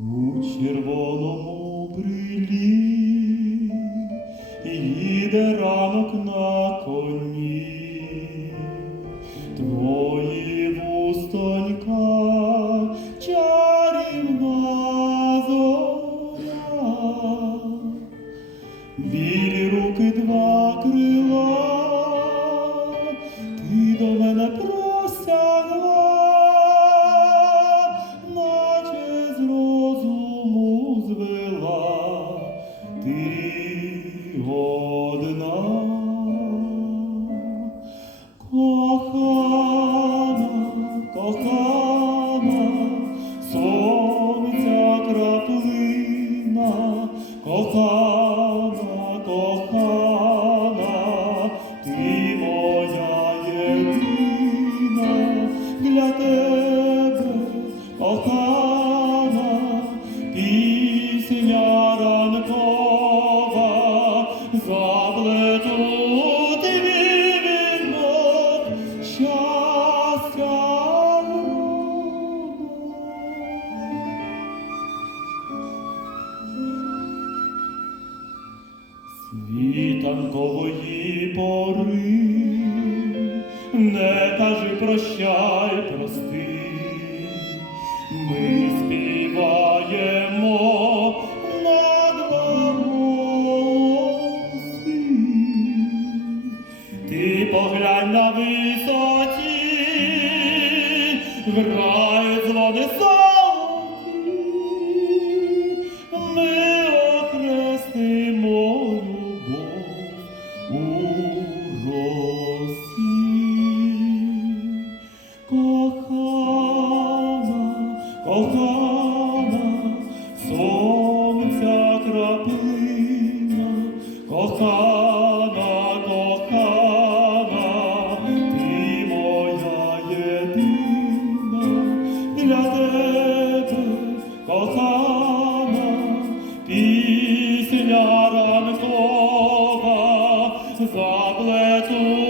У червоному брилі їде ранок на коні, твої вустонька чарівна зоря, білі руки два крила, Світанкової пори, не кажи прощай, прости, ми співаємо над голоси. Ти поглянь на висоті, грають дзвони золоті. Кохана, сонця краплина, кохана, кохана, ти моя єдина. Для тебе, кохана, пісня ранкова, заплету